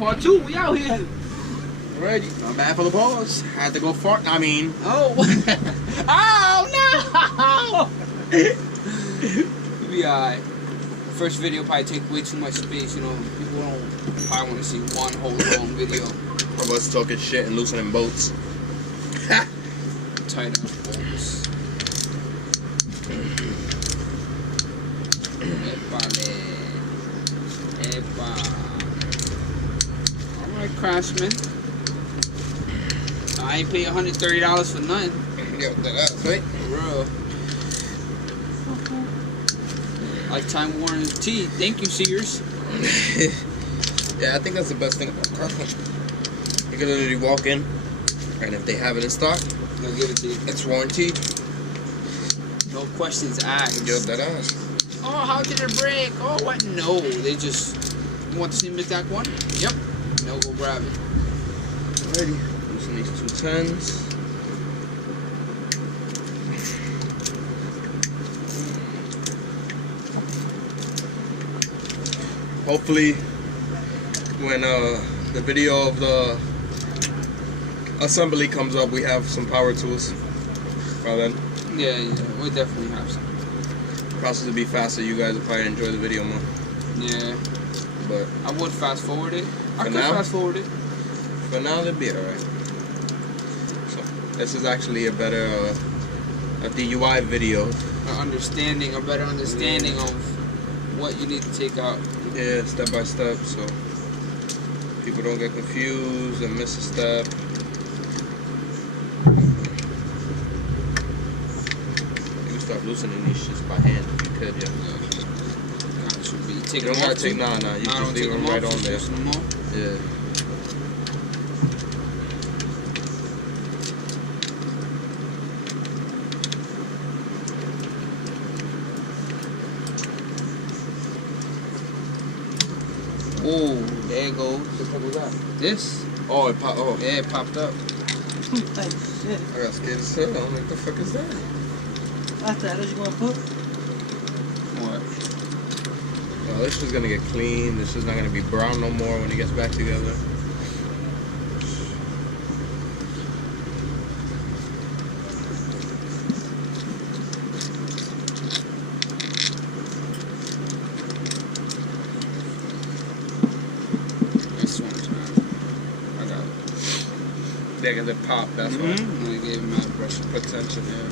part 2. We out here. Alright, I'm bad for the pause. Had to go fart. I mean. Oh. Oh no. We alright. First video probably take way too much space. You know, people don't probably want to see one whole long video of us talking shit and loosening bolts. Tight up bolts. Alright, Craftsman. I ain't pay $130 for nothing. Yo, that's right. For real. Lifetime warranty. Thank you, Sears. Yeah, I think that's the best thing about Craftsman. You can literally walk in, and if they have it in stock, they'll give it to you. It's warranted. No questions asked. Yo, that ass. Oh, how did it break? Oh, what? No, they just. You want the same exact one? Yep. No, go grab it. Alrighty. Using these 210s. Hopefully, when the video of the assembly comes up, we have some power tools. Well then. Yeah, we definitely have some. Process will be faster. You guys will probably enjoy the video more. Yeah. But I would fast forward it. I could fast forward it. For now, it'll be alright. So this is actually a better a DUI video. A better understanding of what you need to take out. Yeah, step by step, so people don't get confused and miss a step. You can start loosening these shits by hand if you could, yeah. Should be taking you don't them gotta take, nah, you just leave them right on there. Yeah. Oh, there it goes. What the fuck was that? This? Oh, it popped. Oh, yeah, it popped up. Like shit. I got scared as hell. I'm like, what the fuck is that? That's that. What you gonna put? What? Oh, this is gonna get clean. This is not gonna be brown no more when it gets back together. Yeah, because it popped, that's why. I gave him out of pressure. Potential, yeah.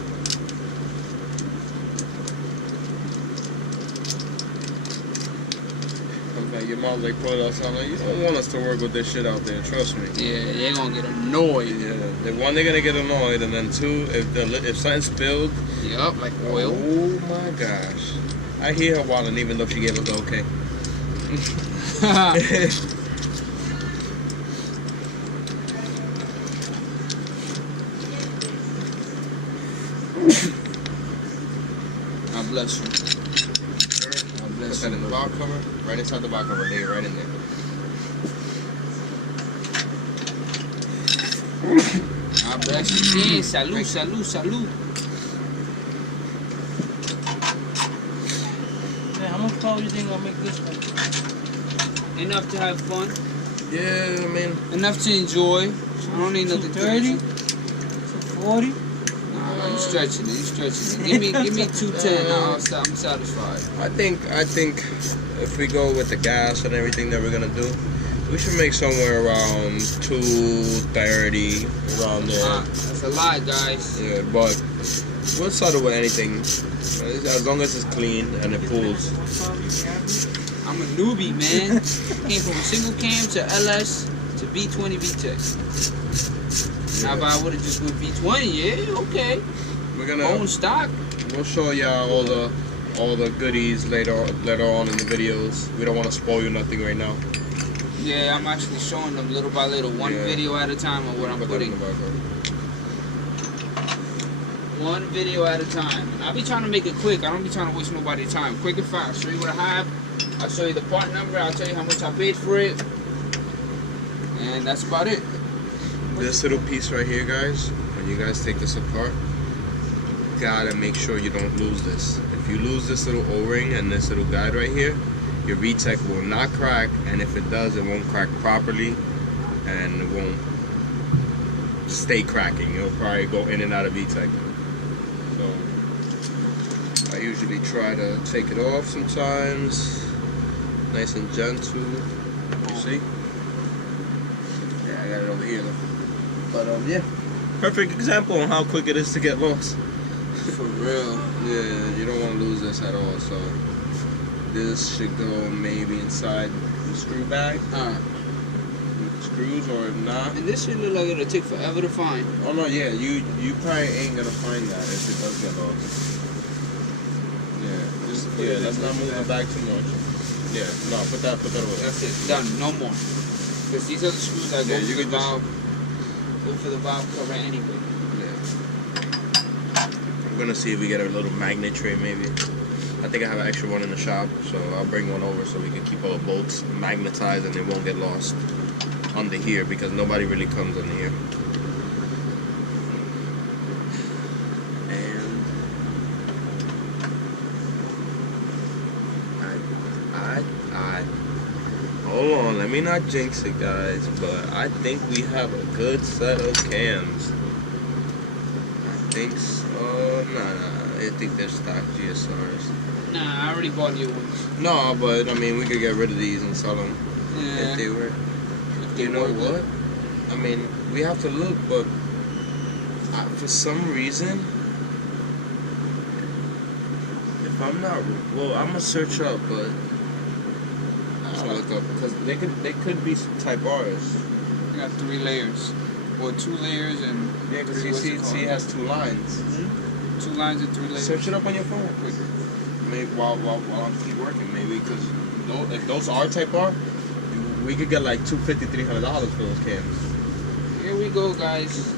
Okay, your mom's like pulling us out. Like, you don't want us to work with this shit out there, trust me. Yeah, they're gonna get annoyed. Yeah, one, they're gonna get annoyed, and then two, if something spilled. Yup, like oil. Oh my gosh. I hear her whining even though she gave us the okay. God bless you. God bless Put that in the box cover, right inside the box cover, there, right in there. God bless you. Yeah, salud, salud, salud. Man, how much power you think I'll make this one? Enough to have fun. Yeah, I mean. Enough to enjoy. I don't need nothing 30, 40. You stretching it, you stretching it. Give me 210. I'm satisfied. I think if we go with the gas and everything that we're gonna do, we should make somewhere around 230 around there. That's a lot, guys. Yeah, but we'll settle with anything as long as it's clean and it pulls. I'm a newbie, man. Came from a single cam to LS to B20 VTEC. Now if I would have just went B20, yeah, okay. We're gonna own stock. We'll show y'all all the goodies later on in the videos. We don't want to spoil you nothing right now. Yeah, I'm actually showing them little by little, one video at a time of what I'm putting. One video at a time. And I'll be trying to make it quick. I don't be trying to waste nobody's time. Quick and fast. Show you what I have. I'll show you the part number. I'll tell you how much I paid for it. And that's about it. This little piece right here, guys, when you guys take this apart, gotta make sure you don't lose this. If you lose this little O-ring and this little guide right here, your VTEC will not crack, and if it does, it won't crack properly, and it won't stay cracking. It'll probably go in and out of VTEC. So I usually try to take it off sometimes, nice and gentle. You see? Yeah, I got it over here though. But yeah, perfect example on how quick it is to get lost. For real. Yeah, you don't want to lose this at all. So this should go maybe inside the screw bag. With screws, or if not. And this shit look like it'll take forever to find. Oh no, yeah, you probably ain't gonna find that if it does get lost. Yeah, let's not move the bag too much. Yeah, no, put that away. That's it, done, no more. Because these are the screws that go for the valve. Go for the valve cover anyway. I'm gonna see if we get a little magnet tray maybe. I think I have an extra one in the shop, so I'll bring one over so we can keep all the bolts magnetized and they won't get lost under here, because nobody really comes under here. And I hold on, let me not jinx it, guys, but I think we have a good set of cams. I think so. Nah, I think they're stock GSRs. Nah, I already bought new ones. No, but I mean, we could get rid of these and sell them Yeah. if they were. You know what? I mean, we have to look, but for some reason, if I'm not, well, I'm gonna search up, but I'll look up, because they could be Type R's. I got 3 layers. Or 2 layers and... Yeah, because you see, it has 2 lines. 2 lines and 3 layers. Search it up on your phone quick. Maybe while I'm keep working, maybe, because if those are Type R, we could get like $250, $300 for those cams. Here we go, guys.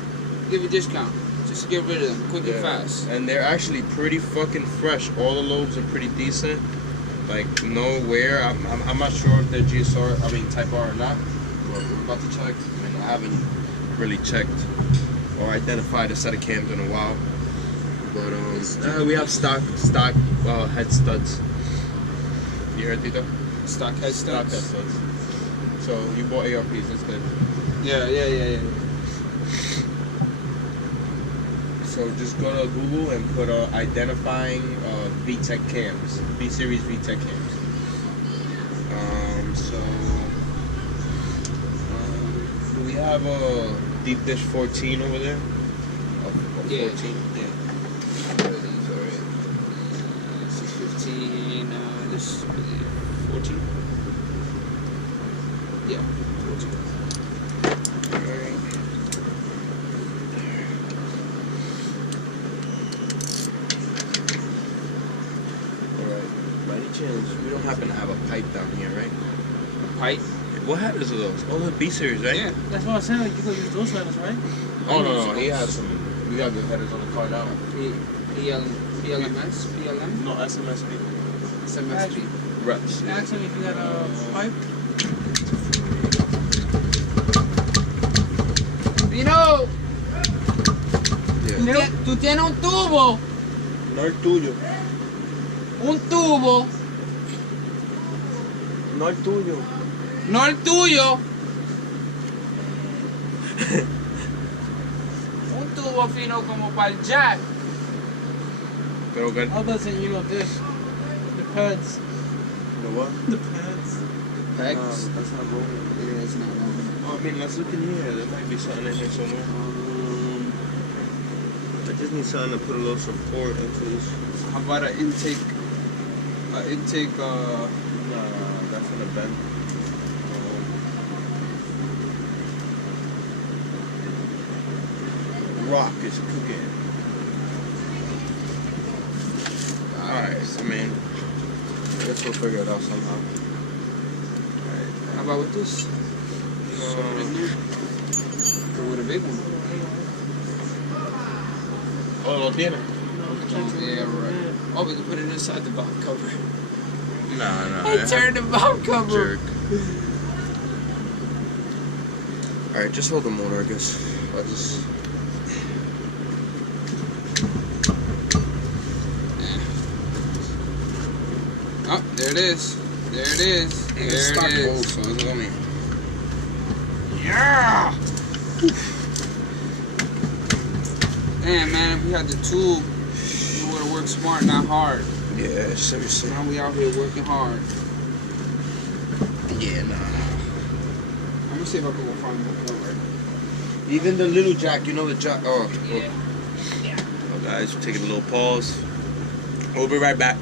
Give a discount. Just get rid of them quick and fast. And they're actually pretty fucking fresh. All the lobes are pretty decent. Like, no wear. I'm not sure if they're Type R or not. But we're about to check. I mean, I haven't really checked or identified a set of cams in a while. But we have stock head studs. You heard, Tito? Stock head Stock head studs. studs. So you bought ARPs, that's good. Yeah. So just go to Google and put identifying VTEC cams, B-series VTEC cams. Do we have a deep dish 14 over there? Yeah. 14? Yeah. 615, this 14? Yeah, 14. Alright, by any chance, we don't happen to have a pipe down here, right? A pipe? What headers are those? Oh, the B-series, right? Yeah. That's what I'm saying. Like, you could use those headers, right? Oh, no, he has some. We got good headers on the car now. PLMS? PLM? No, SMSB. SMSP. Reps. Ask him if you got a pipe. Pino! Yeah. Tú tienes un tubo. No el tuyo. Un tubo. No el tuyo. No el tuyo. Un tubo fino como para el jack. Pero que. How does it, this? The pads. The what? The pads. Pegs? That's not rolling. Yeah, it's not long. Oh, I mean, let's look in here. There might be something in here somewhere. I just need something to put a little support into this. How about an intake? Nah, that's in a bend. Rock is cooking. Alright, I mean, I guess we'll figure it out somehow. Alright. How about with this? Something in there. Go with a big one. Oh, lo tiene? Oh, yeah, right. Oh, we can put it inside the valve cover. Nah. I turned the valve cover. Jerk. Alright, just hold the motor, I guess. I'll just... Oh, there it is. There it is. And There it's stock it bolt, is. so it's only. Yeah. Damn, man, if we had the tool, we would have worked smart, not hard. Yeah, seriously. Now we out here working hard. Yeah, nah. I'm gonna see if I can go find one right. Even the little jack, you know the jack. Oh, Yeah. oh, guys, we're taking a little pause. We'll be right back.